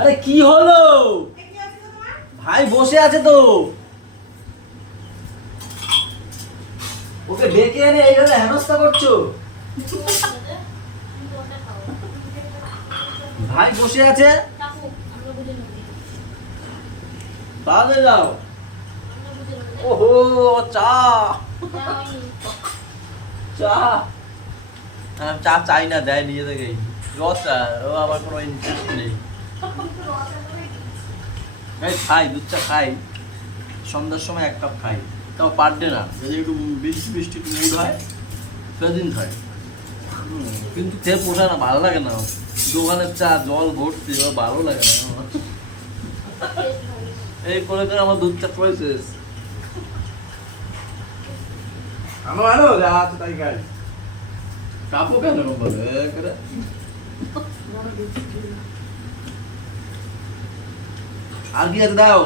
আরে কি হলো? ভাই বসে আছে তো, ওকে ডেকে এনে এইভাবে হেনস্থা করছো। ভাই বসে আছে, তাহলে যাও। ওহো, চা চা চা চাই না, দেয় নিয়ে থেকে রস চা, ও আমার কোনো ইন্টারেস্ট নেই। খাই দুধ চা খাই, সন্ধ্যার সময় 1 কাপ খাই, তাও পার ডে না, যদি একটু বৃষ্টি বৃষ্টি একটু মুড হয় সেদিন খাই। কিন্তু খেয়ে পোষায় না, ভালো লাগে না। দোকানের চা জল ভর্তি, ভালো লাগে না আমার। এই করে করে আমার দুধ চা করে শেষ। আনো আনো, যা আছে তাই খাই। কাপো কেন বলে করে? আর কি আছে দাও?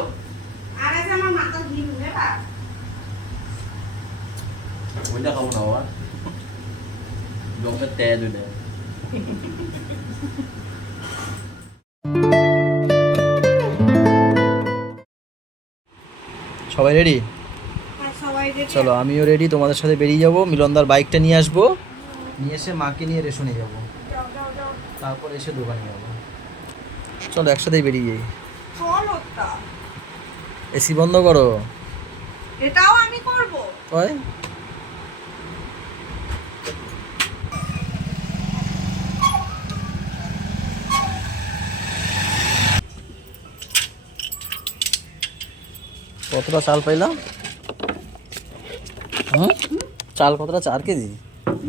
আর আছে আমার মাথা ঘি নুনে বা। ওইটা খাবো না বাবা, জঙ্গের তেল ওইটা। সবাই রেডি? হ্যাঁ সবাই রেডি। চলো আমিও রেডি, তোমাদের সাথে বেরিয়ে যাবো। মিলনদার বাইকটা নিয়ে আসবো, নিয়ে এসে মাকে নিয়ে রেশনে যাবো, যাও যাও যাও। তারপর এসে দোকানে যাবো। চলো একসাথেই বেরিয়ে যাই। চলো তা। এসি বন্ধ করো। এটাও আমি করব। ওই কতটা চাল পাইলাম? চাল কতটা? 4 কেজি।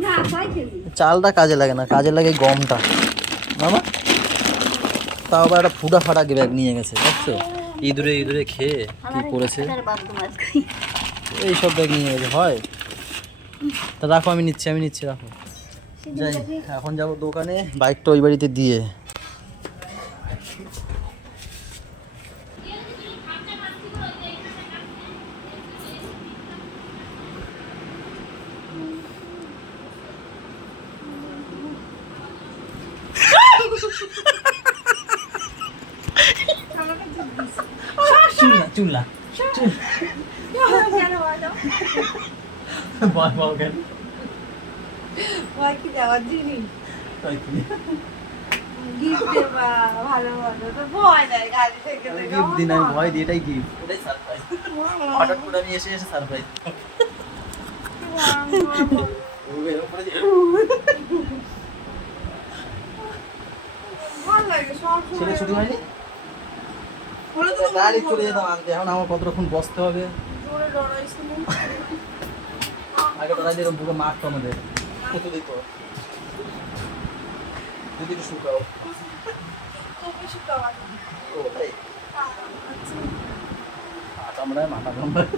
না 6 কেজি। চালটা কাজে লাগে না, কাজে লাগে গমটা। মামা তাও আবার একটা ফুটা ফাটা ব্যাগ নিয়ে গেছে, বুঝছো? ইঁদুরে ইঁদুরে খেয়ে কি করেছে, এইসব ব্যাগ নিয়ে গেছে। হয় তা রাখো, আমি নিচ্ছি রাখো। যাই, এখন যাবো দোকানে, বাইকটা ওই বাড়িতে দিয়ে। চুল্লা কেন বলো? বল কেন? ওই কি দেওয়ার জিনিস? গিফট দেবা, ভালো ভালো তো ভয় দেয় গাড়ি থেকে থেকে। গিফট দিন, আমি ভয় দিই, এটাই গিফট, এটাই সারপ্রাইজ। হঠাৎ করে আমি এসে সারপ্রাইজ। ভালো লাগে সব ছেলে ছুটি হয়নি? বলে তো গাড়ি চলে যেতাম আনতে, এখন আমার কত রকম বসতে হবে। জোরে লড়াইছো না। আগে দাদা যেরকম পুরো মারতো আমাদের, কত দিত যদি একটু শুকাও। খুব বেশি খাওয়া। ও তাই আমরা মাথা কামড়ায়।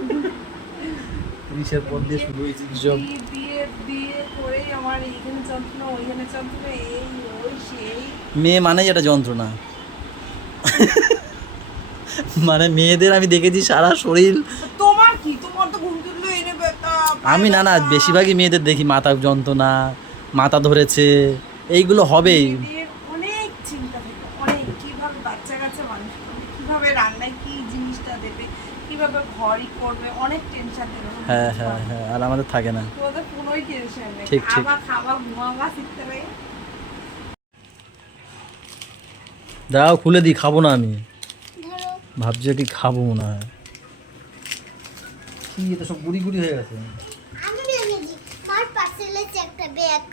30-এর পর দিয়ে শুরু হয়েছে সব। বিয়ে বিয়ে করে আমার এইখানে যন্ত্রণা, ওইখানে যন্ত্রণা, এই ওই সেই। মেয়ে মানেই এটা যন্ত্রণা। মানে মেয়েদের আমি দেখেছি সারা শরীর। তোমার কি? তোমার তো ঘুম তুললো এনে ব্যথা। আমি না বেশিরভাগই মেয়েদের দেখি মাথা যন্ত্রণা, মাথা ধরেছে, এইগুলো হবেই। মেয়েদের অনেক চিন্তা থাকে, অনেক। কিভাবে বাচ্চা কাচ্চা মানুষ করবে, কিভাবে রান্নায় কি জিনিসটা দেবে, কিভাবে ঘরই করবে, অনেক টেনশন থাকে। হ্যাঁ হ্যাঁ হ্যাঁ, আর আমাদের থাকে না। তোমাদের কোনোই টেনশন নেই, ঠিক, ঠিক। আবার খাওয়া ঘুমাবা শিখতে হবে। দাও খুলে দিই, খাবো না আমি। ভাবছি কি খাবো মনে হয়। কি এটা সব গুড়ি গুড়ি হয়ে গেছে। আমি ভেবেছি মার পার্সেলে একটা ব্যাগ,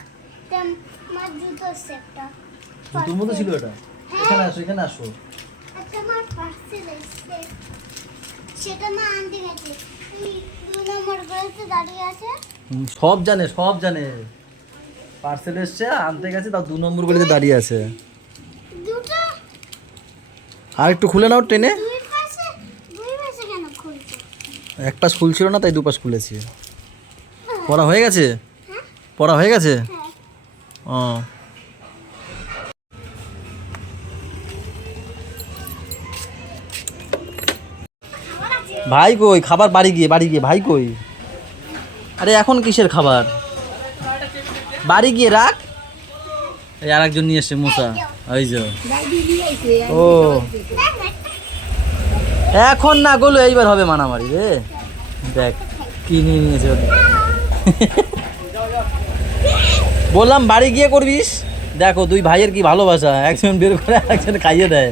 মার জুতো একটা জুতোর মধ্যে ছিল এটা। এখানে আসো, এখানে আসো। একটা মার পার্সেলে সেটা না আনতে গেছে, 2 নম্বর গলিতে দাঁড়িয়ে আছে। সব জানে, সব জানে। পার্সেল এসছে, আনতে গেছে, তাও 2 নম্বর গলিতে দাঁড়িয়ে আছে। দুটো আর একটু খুলে নাও টেনে। দুই পাশে কেন খুলছো? এক পাশ খুলছিল না, তাই 2 পাশ খুলেছি। পড়া হয়ে গেছে? পড়া হয়ে গেছে? ও ভাই কই? খাবার বাড়ি গিয়ে ভাই কই? আরে এখন কিসের খাবার? বাড়ি গিয়ে রাখ। এই আরেকজন নিয়ে এসছে মুসা। এই যে ও এখন না গেলো এইবার হবে মানামারি রে। দেখ কি নিয়ে নিয়েছে ওদের। বললাম বাড়ি গিয়ে করবিস। দেখো দুই ভাইয়ের কি ভালোবাসা, একজন বের করে একজন খাইয়ে দেয়।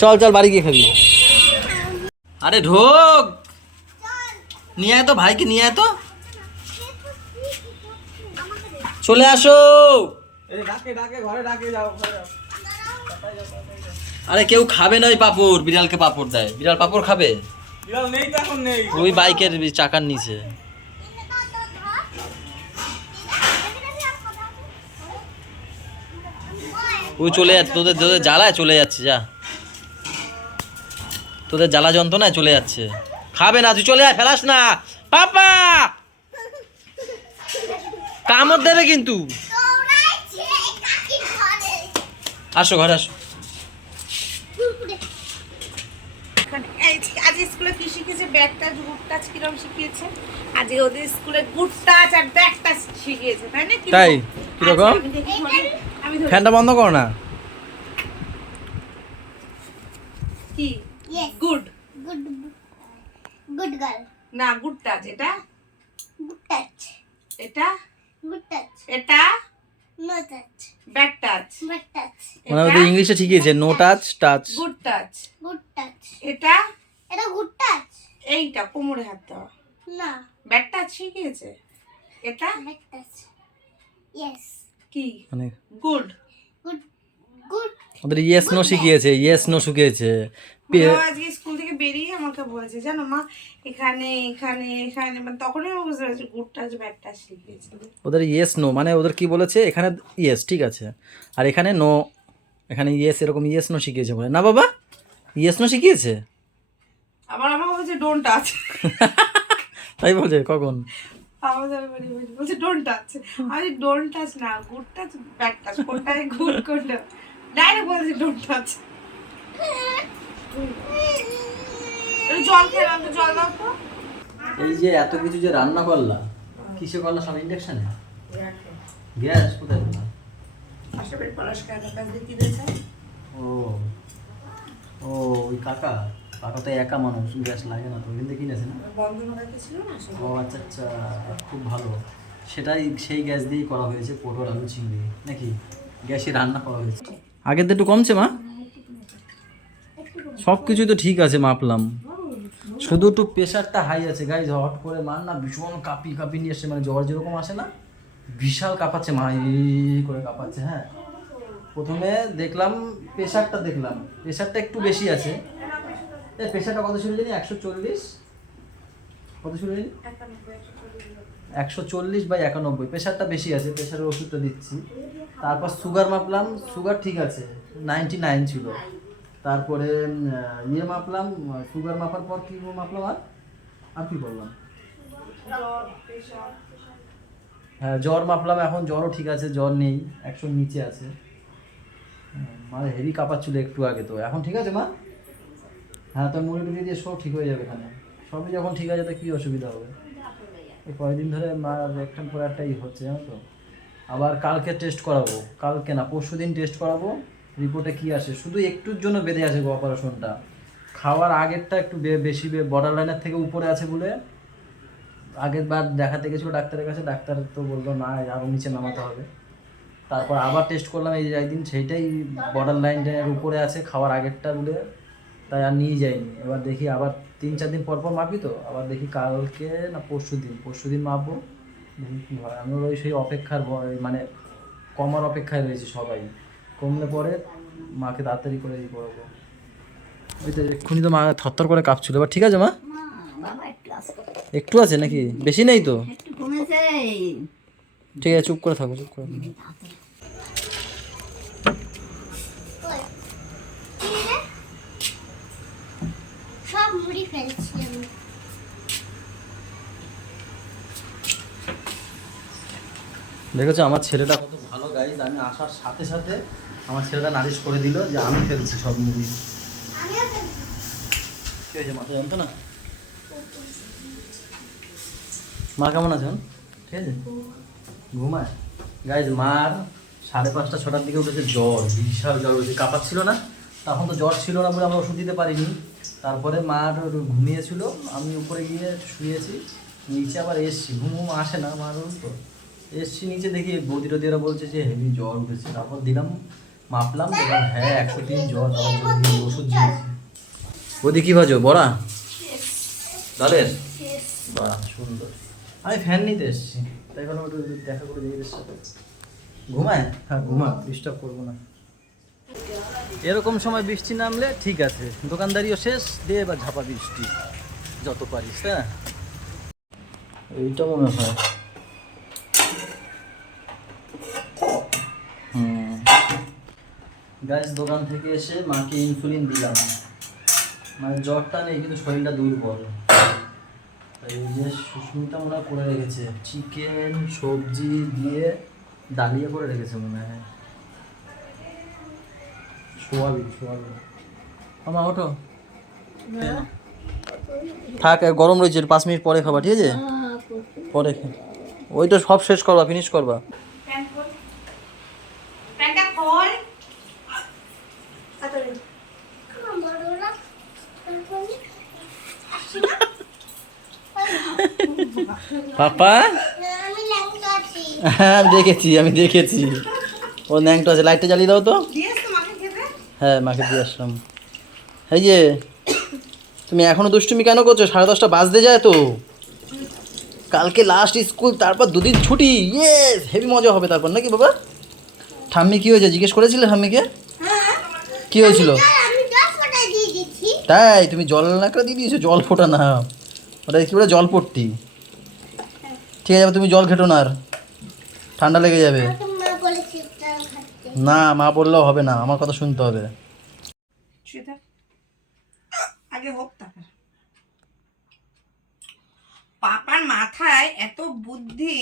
চল চল বাড়ি গিয়ে খাবি। আরে ঢোক, নিয়ে আয় তো ভাইকে, নিয়ে আয় তো, চলে আসো। আরে কেউ খাবে না ওই পাপড়, বিড়ালকে পাপড় দেয়, বিড়াল পাপড় খাবে? ওই বাইকের চাকার নিচে। ওই চলে যাচ্ছে, তোদের তোদের জ্বালায় চলে যাচ্ছে, যা তোদের জ্বালা যন্ত্রণায় চলে যাচ্ছে। খাবে না, তুই চলে আয়, ফেলাস না পাপা, কামড় দেবে কিন্তু। আসো ঘরে আসো। আজ স্কুলে কি শিখেছে? ব্যাক টাচ, গুড টাচ কিরকম শিখিয়েছে? আজ ওদের স্কুলে গুড টাচ আর ব্যাক টাচ শিখিয়েছে, তাই না? তাই কিরকম? আমি ফ্যানটা বন্ধ করো না। কি Yes. Good Good. Good girl. না, গুড টাচ এটা, Good touch. এটা, Good touch. এটা No touch. Bad touch, Bad touch. মানে ওদের ইংলিশে শিখিয়েছে, no touch, touch. Good touch, Good touch. এটা, এটা good touch. এইটা কোমরে হাত দেওয়া, না. ব্যাক টাচ শিখিয়েছে। এটা Bad touch. Yes. কি মানে গুড। Good. Good. ওদের ইয়েস নো শিখিয়েছে, ইয়েস নো শিখিয়েছে। আজকে স্কুল থেকে বেরিয়ে আমাকে বলেছে, জানো মা, এখানে এখানে এখানে, মানে তখনই আমি বুঝতে পারছি গুড টাচ ব্যাড টাচ শিখিয়েছে। ওদের ইয়েস নো মানে ওদের কি বলেছে, এখানে ইয়েস ঠিক আছে, আর এখানে নো, এখানে ইয়েস, এরকম ইয়েস নো শিখিয়েছে বলে না বাবা, ইয়েস নো শিখিয়েছে। আবার আমাকে বলছে ডোন্ট টাচ, তাই বলছে কখন? আমাদের বাড়ি বলছে ডোন্ট টাচ। আমি ডোন্ট টাচ না, গুড টাচ ব্যাড টাচ, কোনটাই গুড কোনটা, ডাইরেক্ট বলছে ডোন্ট টাচ। জল খেলাম তো, জল দাও তো। এই যে এত কিছু যে রান্না করলা, কিসে করলা? সব ইন্ডাকশনে? গ্যাস কোথায় করলা? আশেপাশে পলাশকার কাছ দিয়ে কি দিয়েছে? ও ও ওই কাকা, কাকা তো একা মানুষ, গ্যাস লাগে না তো, কিন্তু কিনেছে না? বন্ধন হয়ে ছিল না, ও আচ্ছা আচ্ছা, খুব ভালো। সেটাই সেই গ্যাস দিয়েই করা হয়েছে পটল আলু চিংড়ি নাকি? গ্যাসে রান্না করা হয়েছে। আগের একটু কমছে মা? সব কিছু তো ঠিক আছে, মাপলাম, শুধু একটু প্রেশারটা হাই আছে গাইজ। হট করে মার না ভীষণ কাঁপি কাঁপি নিয়ে এসছে, মানে জ্বর যেরকম আসে না, বিশাল কাঁপাচ্ছে মা, এই করে কাঁপাচ্ছে। হ্যাঁ, প্রথমে দেখলাম প্রেশারটা, দেখলাম প্রেশারটা একটু বেশি আছে। এই প্রেশারটা কত ছিল জানি? 140, কত ছিল জানি? 140/91। প্রেশারটা বেশি আছে, প্রেশারের ওষুধটা দিচ্ছি। তারপর সুগার মাপলাম, সুগার ঠিক আছে, 99 ছিল। তারপরে ইয়ে মাপলাম, সুগার মাপার পর কি মাপলাম, আর কি করলাম? হ্যাঁ, জ্বর মাপলাম, এখন জ্বরও ঠিক আছে, জ্বর নেই, 100 নিচে আছে। মানে হেভি কাঁপাচ্ছিল একটু আগে, তো এখন ঠিক আছে মা। হ্যাঁ, তো মুড়ি টুড়ি দিয়ে সব ঠিক হয়ে যাবে এখানে, সবই যখন ঠিক আছে তো কী অসুবিধা হবে? এই কয়েকদিন ধরে মার একটার পর একটাই হচ্ছে, জানো তো। আবার কালকে টেস্ট করাবো, কালকে না পরশু দিন টেস্ট করাবো, রিপোর্টে কি আসে। শুধু একটুর জন্য বেঁধে আছে গো অপারেশনটা, খাওয়ার আগেরটা একটু বেশি বর্ডার লাইনের থেকে উপরে আছে বলে। আগের বার দেখাতে গেছিলো ডাক্তারের কাছে, ডাক্তার তো বললো না আরও নিচে নামাতে হবে। তারপর আবার টেস্ট করলাম এই একদিন, সেইটাই বর্ডার লাইনের উপরে আছে খাওয়ার আগেরটা বলে, তাই আর নিয়ে যাইনি। এবার দেখি আবার 3-4 দিন পর পর মাপি, তো আবার দেখি কালকে না পরশু দিন মাপবো, দেখি কী হয়। আমি ওই সেই অপেক্ষার মানে কমার অপেক্ষায় রয়েছি সবাই, কমলে পরে মাকে তাড়াতাড়ি করে ই করবো। ওই তো এক্ষুনি তো মা থরথর করে কাঁপছিল। এবার ঠিক আছে মা? একটু আছে নাকি? বেশি নেই তো? ঠিক আছে, চুপ করে থাকো, চুপ করে থাকো। কি রে? সব মুড়ি ফেলছি আমি। দেখেছো আমার ছেলেটা কত ভালো গাইজ, আমি আসার সাথে সাথে আমার ছেলেটা নালিশ করে দিল যে আমি ফেলছি সব মুড়ি। আমিও ফেলছি। কি হয়েছে, মাথা জানতো না? মা কেমন আছেন? ঠিক আছে, ঘুমায় গাইজ। মার 5:30 6টার দিকে উঠেছে জ্বর, বিশাল জ্বর উঠেছে, কাঁপাচ্ছিল না। তখন তো জ্বর ছিল না বলে আমরা ওষুধ দিতে পারিনি। তারপরে মার ঘুমিয়েছিল, আমি উপরে গিয়ে শুয়েছি, নিচে আবার এসছি, ঘুম আসে না মার তো এসছি নিচে, দেখি বৌদি টদিরা বলছে যে হেভি জ্বর উঠেছে। তারপর দিলাম, মাপলাম, দেখলাম হ্যাঁ 103 জ্বর। তারপর জল দিয়ে ওষুধ দিয়েছি। বৌদি কি ভাজো, বড়া ডালের? বাহ সুন্দর। আমি ফ্যান নিতে এসেছি, তাই ভাবলাম একটু দেখা করে দিই এদের সাথে। ঘুমায়? হ্যাঁ ঘুমা, ডিস্টার্ব করবো না। এরকম সময় বৃষ্টি নামলে ঠিক আছে, দোকানদারিও শেষ, দে এবার ঝাপা বৃষ্টি যত পারিস, তাই না? এইটা মনে হয় গাইস, দোকান থেকে এসে মাকে ইনসুলিন দিলাম। মানে জ্বরটা নেই কিন্তু শরীরটা দুর্বল। এই যে সুস্মিতা মনে হয় করে রেখেছে চিকেন সবজি দিয়ে ডালিয়া করে রেখেছে মনে হয়, সোয়াবিন। আমার ওঠো, থাক গরম রয়েছে, 5 মিনিট পরে খাবা, ঠিক আছে? পরে ওইটা সব শেষ করবা, ফিনিশ করবা। প্যান্টটা খোল। পাপা আমি ল্যাংটা আছি। হ্যাঁ আমি দেখেছি ও ন্যাংটো আছে। লাইটটা জ্বালিয়ে দাও তো। হ্যাঁ মাকে দিয়ে আসলাম। এই যে তুমি এখনো দুষ্টুমি কেন করছো? 10:30 বাজতে যায় তো। কালকে লাস্ট স্কুল, তারপর 2 দিন ছুটি। ইয়েস, হেভি মজা হবে তারপর, নাকি বাবা? ঠাম্মি কি হয়েছে জিজ্ঞেস করেছিলে ঠাম্মিকে? কি হয়েছিল? আমি 10 ফোঁটা দিয়ে দিচ্ছি। তাই তুমি জল নাকড়া দিয়ে দিয়েছো? জল ফোটা না, ওটা কি বলে জল পট্টি। ঠিক আছে তুমি জল ঘেটো না, আর ঠান্ডা লেগে যাবে। আমাকে মা বলেছে তাও খাচ্ছে। না মা বললেও হবে না, আমার কথা শুনতে হবে। আগে হোক তারপর। পাপার মাথায় এত বুদ্ধি,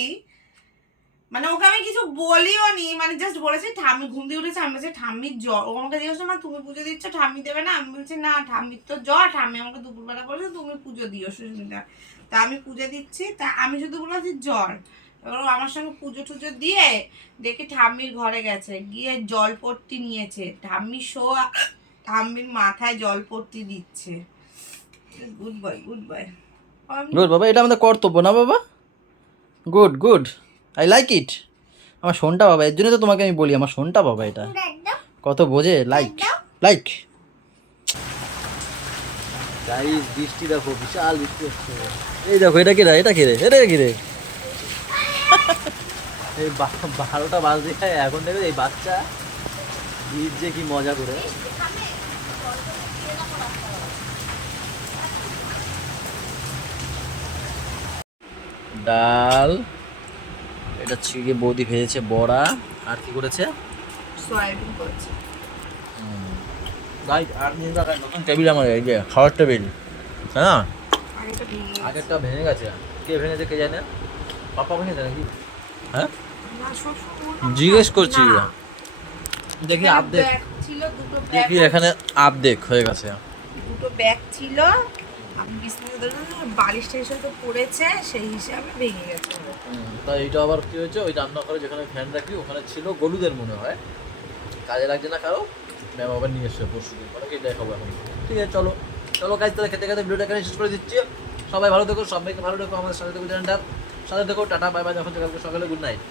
মানে ওকে আমি কিছু বলিও নি, মানে জাস্ট বলেছি ঠাম্মি ঘুম দিয়ে উঠেছে, আমি বলছি ঠাম্মির জ্বর। ও আমাকে জিজ্ঞেস করছে মা তুমি পুজো দিচ্ছ, ঠাম্মি দেবে না? আমি বলছি না ঠাম্মির তো জ্বর, ঠাম্মি আমাকে দুপুরবেলা বলেছে তুমি পুজো দিও সুস্মিতা। তা আমি পুজো দিচ্ছি, তা আমি শুধু বলেছি জ্বর। এবার ও আমার সঙ্গে পুজো টুজো দিয়ে দেখি ঠাম্মির ঘরে গেছে, গিয়ে জলপট্টি নিয়েছে, ঠাম্মির মাথায় জলপট্টি দিচ্ছে। Good boy good boy. Good বাবা, এটা আমাদের কর্তব্য না বাবা? Good, I like it. আমার শোনটা বাবা, এর জন্য তো তোমাকে আমি বলি আমার শোনটা বাবা, এটা একদম কত বোঝে। লাইক গাইস, বৃষ্টি দেখো, বিশাল বৃষ্টি হচ্ছে। এই দেখো, এটা কি রে? এটা কি রে? এই 12টা বাজতে খায় এখন, দেখো এই বাচ্চা ঈদ যে কি মজা করে। ডাল, এটা ছিঁড়ে বৌদি ভেজেছে বড়া, আর কি করেছে? সয়াবিন করেছে। গাইস আর নিয়ে রাখা নতুন টেবিল আমার, এই যে খাওয়ার টেবিল, হ্যাঁ আগেটা ভেঙে গেছে। আগেরটা ভেঙে গেছে। কে ভেঙেছে কে জানে? পাপা ভেঙেছে নাকি? হ্যাঁ না, শ্বশুর জিজ্ঞেস করছি। না। দেখি এখানে আপডেট, ব্যাগ ছিল, দুটো ব্যাগ, দেখি এখানে আপডেট হয়ে গেছে। দুটো ব্যাগ ছিল। আমি বিছানায় ধরলাম, বালিশটা হিসেবে পড়েছে, সেই হিসাবে ভেঙে গেছে। তা এইটা আবার কি হয়েছে, ওই রান্নাঘরে যেখানে ফ্যান রাখি ওখানে ছিল গলুদের মনে হয়, কাজে লাগছে না কারো, ম্যাম আবার নিয়ে এসছে পরশু দিন, অনেকে দেখাবো এখন। ঠিক আছে চলো কাজ, তাহলে খেতে ভিডিওটা এখানে শেষ করে দিচ্ছি। সবাই ভালো থেকো, সবাইকে ভালো থেকো, আমাদের সাথে থেকো, চ্যানেলটার সাথে থেকো। টাটা বাই বাই, যখন সকালে গুড নাইট।